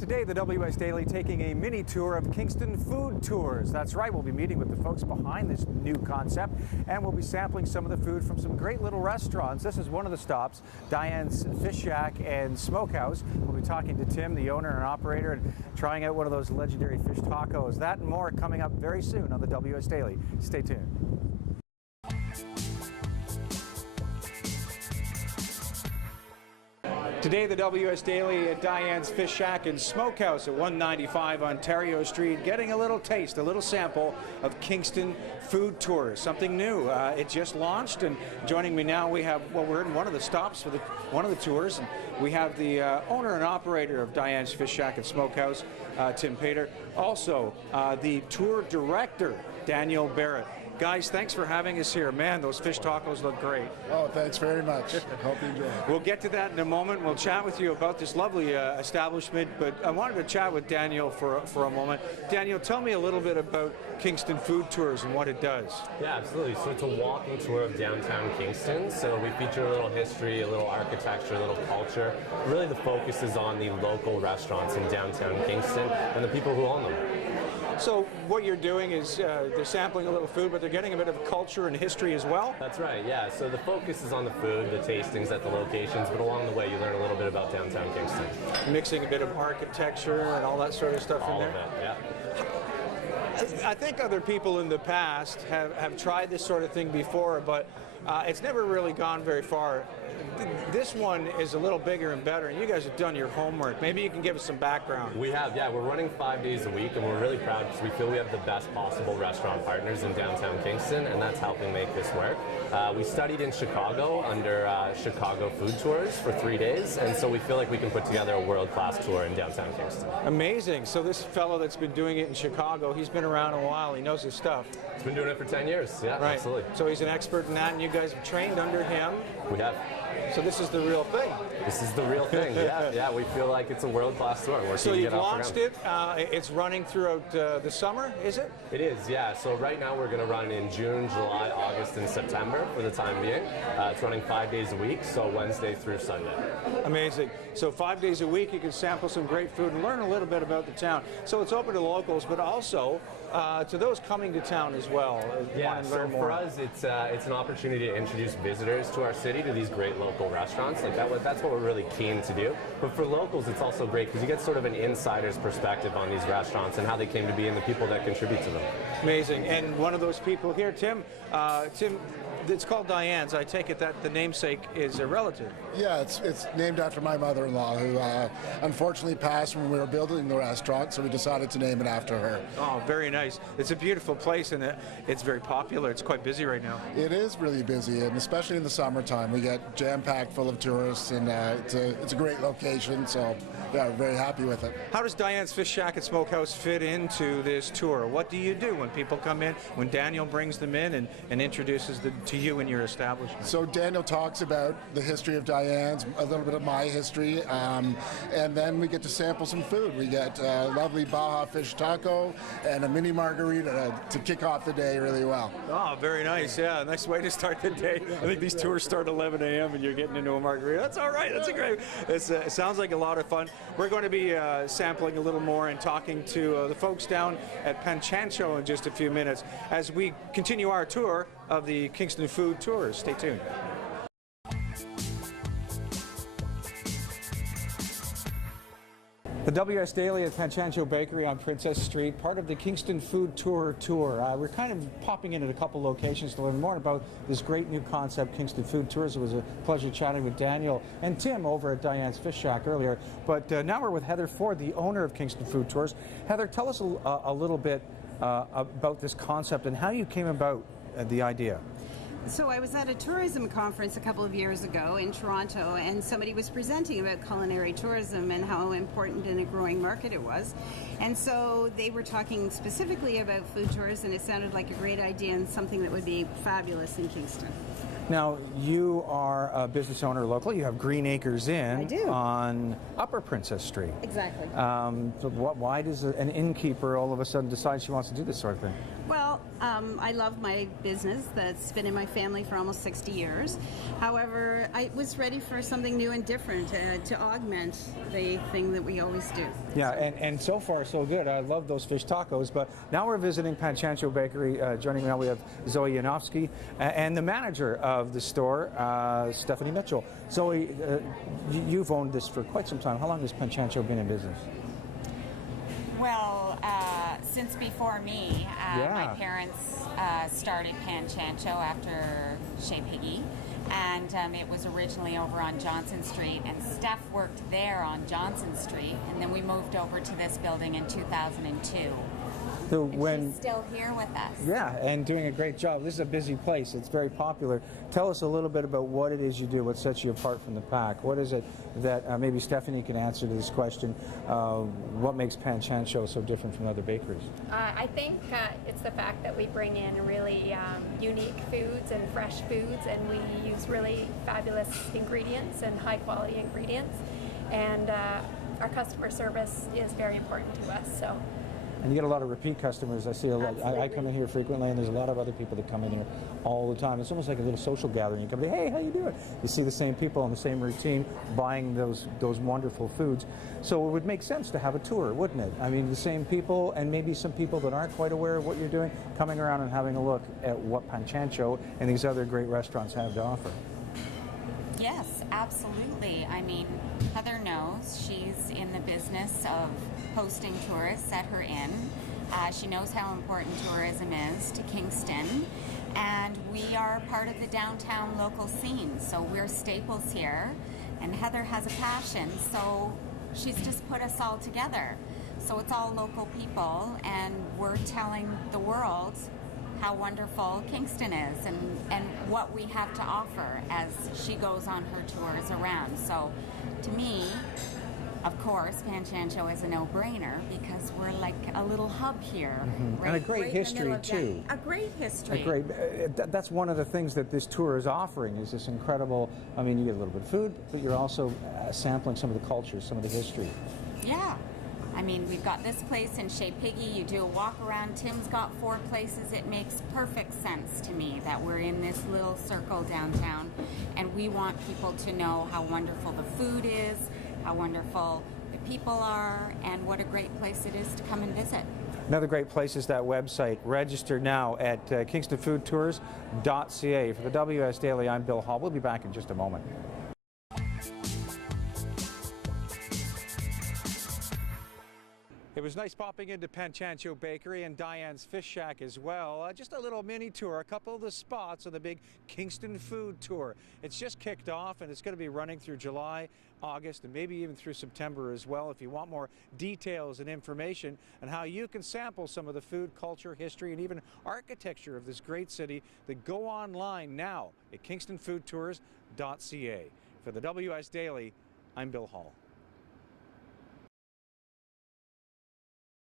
Today, the WS Daily taking a mini tour of Kingston Food Tours. That's right, we'll be meeting with the folks behind this new concept, and we'll be sampling some of the food from some great little restaurants. This is one of the stops, Dianne's Fish Shack and Smokehouse. We'll be talking to Tim, the owner and operator, and trying out one of those legendary fish tacos. That and more coming up very soon on the WS Daily. Stay tuned. Today, the WS Daily at Dianne's Fish Shack and Smokehouse at 195 Ontario Street, getting a little taste, a little sample of Kingston Food Tours, something new. It just launched, and joining me now we have, well, we're in one of the stops for one of the tours, and we have the owner and operator of Dianne's Fish Shack and Smokehouse, Tim Pater, also the tour director, Daniel Barrett. Guys, thanks for having us here. Man, those fish tacos look great. Oh, thanks very much. Hope you enjoy it. We'll get to that in a moment. We'll chat with you about this lovely establishment, but I wanted to chat with Daniel for a moment. Daniel, tell me a little bit about Kingston Food Tours and what it does. Yeah, absolutely. So it's a walking tour of downtown Kingston. So we feature a little history, a little architecture, a little culture. Really the focus is on the local restaurants in downtown Kingston and the people who own them. So what you're doing is they're sampling a little food, but they're getting a bit of culture and history as well? That's right, yeah. So the focus is on the food, the tastings at the locations, but along the way you learn a little bit about downtown Kingston. Mixing a bit of architecture and all that sort of stuff in there? All of it, yeah. I think other people in the past have tried this sort of thing before, but it's never really gone very far. This one is a little bigger and better, and you guys have done your homework. Maybe you can give us some background. We have, yeah. We're running 5 days a week, and we're really proud because we feel we have the best possible restaurant partners in downtown Kingston, and that's helping make this work. We studied in Chicago under Chicago Food Tours for 3 days, and so we feel like we can put together a world-class tour in downtown Kingston. Amazing. So this fellow that's been doing it in Chicago, he's been around a while. He knows his stuff. He's been doing it for 10 years. Yeah, right. Absolutely. So he's an expert in that, and you guys have trained under him. We have. So this is the real thing. This is the real thing, yeah. We feel like it's a world-class tour. So you've launched it. It's running throughout the summer, is it? It is, yeah. So right now we're going to run in June, July, August, and September for the time being. It's running 5 days a week, so Wednesday through Sunday. Amazing. So 5 days a week, you can sample some great food and learn a little bit about the town. So it's open to locals, but also to those coming to town as well. Yeah, so for us, it's an opportunity to introduce visitors to our city, to these great local restaurants. Like that's what we're really keen to do. But for locals, it's also great because you get sort of an insider's perspective on these restaurants and how they came to be and the people that contribute to them. Amazing. And one of those people here, Tim, it's called Dianne's. I take it that the namesake is a relative. Yeah, it's named after my mother-in-law, who unfortunately passed when we were building the restaurant, so we decided to name it after her. Oh, very nice. It's a beautiful place, and it's very popular. It's quite busy right now. It is really busy, and especially in the summertime. We get jam-packed full of tourists, and it's a great location, so yeah, we're very happy with it. How does Dianne's Fish Shack and Smokehouse fit into this tour? What do you do when people come in, when Daniel brings them in and introduces them to you and your establishment? So Daniel talks about the history of Dianne's, a little bit of my history, and then we get to sample some food. We get a lovely Baja fish taco and a mini margarita to kick off the day really well. Oh, very nice. Yeah, nice way to start the day. I think these tours start at 11 a.m. and you're getting into a margarita. That's all right. That's a great. It sounds like a lot of fun. We're going to be sampling a little more and talking to the folks down at Panchancho in just a few minutes as we continue our tour of the Kingston Food Tours. Stay tuned. The WS Daily at Panchancho Bakery on Princess Street, part of the Kingston Food Tour. We're kind of popping in at a couple locations to learn more about this great new concept, Kingston Food Tours. It was a pleasure chatting with Daniel and Tim over at Dianne's Fish Shack earlier. But now we're with Heather Ford, the owner of Kingston Food Tours. Heather, tell us a little bit about this concept and how you came about the idea. So I was at a tourism conference a couple of years ago in Toronto, and somebody was presenting about culinary tourism and how important and a growing market it was. And so they were talking specifically about food tours, and it sounded like a great idea and something that would be fabulous in Kingston. Now, you are a business owner locally. You have Green Acres Inn I do. On Upper Princess Street. Exactly. So why does an innkeeper all of a sudden decide she wants to do this sort of thing? Well, I love my business that's been in my family for almost 60 years. However, I was ready for something new and different to augment the thing that we always do. Yeah, and so far so good. I love those fish tacos, but now we're visiting Panchancho Bakery. Joining me now we have Zoe Yanofsky and the manager of the store, Stephanie Mitchell. Zoe, you've owned this for quite some time. How long has Panchancho been in business? Well, since before me, my parents started Panchancho after Chez Piggy, and it was originally over on Johnson Street, and Steph worked there on Johnson Street, and then we moved over to this building in 2002. So She's still here with us. Yeah, and doing a great job. This is a busy place. It's very popular. Tell us a little bit about what it is you do, what sets you apart from the pack. What is it that maybe Stephanie can answer to this question? What makes Panchancho so different from other bakeries? I think it's the fact that we bring in really unique foods and fresh foods, and we use really fabulous ingredients and high quality ingredients, and our customer service is very important to us. So. And you get a lot of repeat customers. I see a lot. I come in here frequently, and there's a lot of other people that come in here all the time. It's almost like a little social gathering. You come in, hey, how you doing? You see the same people on the same routine buying those wonderful foods. So it would make sense to have a tour, wouldn't it? I mean, the same people, and maybe some people that aren't quite aware of what you're doing, coming around and having a look at what Panchancho and these other great restaurants have to offer. Yes, absolutely. I mean, Heather knows she's in the business of hosting tourists at her inn. She knows how important tourism is to Kingston, and we are part of the downtown local scene, so we're staples here, and Heather has a passion, so she's just put us all together. So it's all local people, and we're telling the world how wonderful Kingston is and what we have to offer as she goes on her tours around. So to me, of course, Panchancho is a no-brainer because we're like a little hub here. Mm-hmm. And a great history, too. A great history. That's one of the things that this tour is offering, is this incredible, I mean, you get a little bit of food, but you're also sampling some of the culture, some of the history. Yeah. I mean, we've got this place in Chez Piggy. You do a walk around. Tim's got 4 places. It makes perfect sense to me that we're in this little circle downtown, and we want people to know how wonderful the food is, how wonderful the people are, and what a great place it is to come and visit. Another great place is that website. Register now at kingstonfoodtours.ca. For the WS Daily, I'm Bill Hall. We'll be back in just a moment. It was nice popping into Panchancho Bakery and Dianne's Fish Shack as well. Just a little mini tour, a couple of the spots of the big Kingston Food Tour. It's just kicked off, and it's going to be running through July, August, and maybe even through September as well. If you want more details and information on how you can sample some of the food, culture, history, and even architecture of this great city, then go online now at kingstonfoodtours.ca. For the WS Daily, I'm Bill Hall.